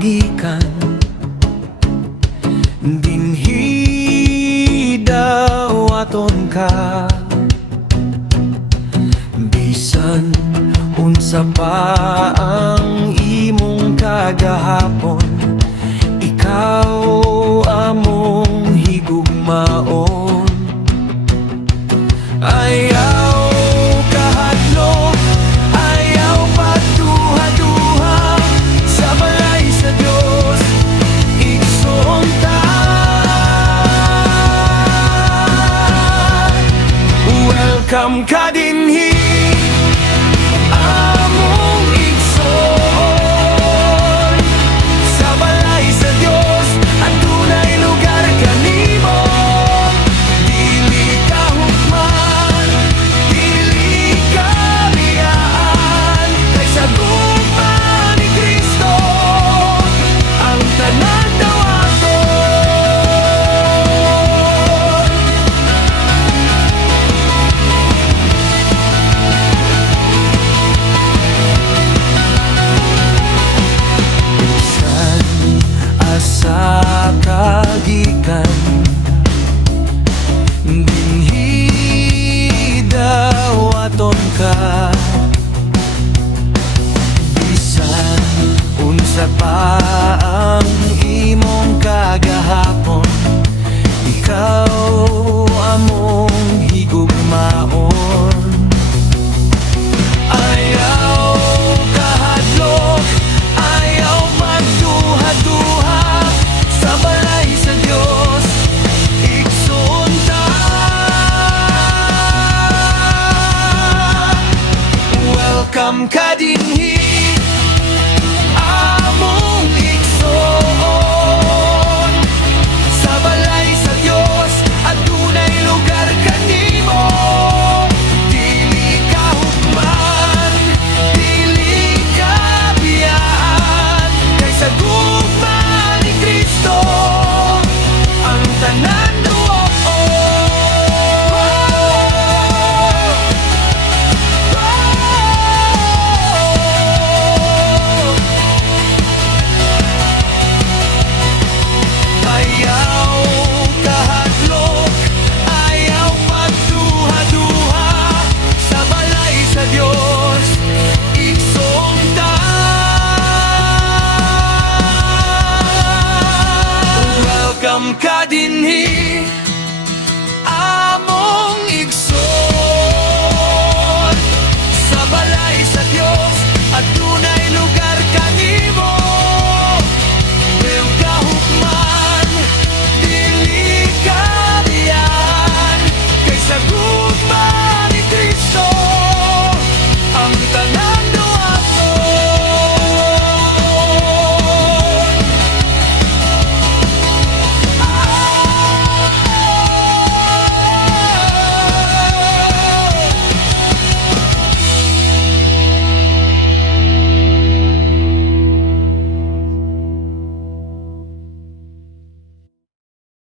kagikan, dinhi dawaton ka. Bisan unsa pa ang imong kagahapon, ikaw among higugmaon. Ayaw kahadlok, ayaw pagduha-duha, sa balay sa Dios igsoon ta. Welcome ka dinhi, among igsoon, sa balay sa Dios at tunay lugar kanimo. Dili ka hukman, dili ka biyaan, kay sa gugma ni Kristo ang tanan dawaton. Sa kagikan, dinhi dawaton ka. Bisan unsa pa ang imong kagahapon, ikaw among higugmaon. Ayaw kahadlok, ayaw magduha-duha, sa balay sa Dios igsoon ta. Welcome ka dinhi, among igsoon, sa balay sa Dios at tunay lugar kanimo. Dili ka hukman, dili ka biyaan, kay sa gugma ni Kristo ang tanan duo. Ayaw kahadlok, ayaw pagduha-duha, sa balay sa Dios igsoon ta. Welcome ka dinhi,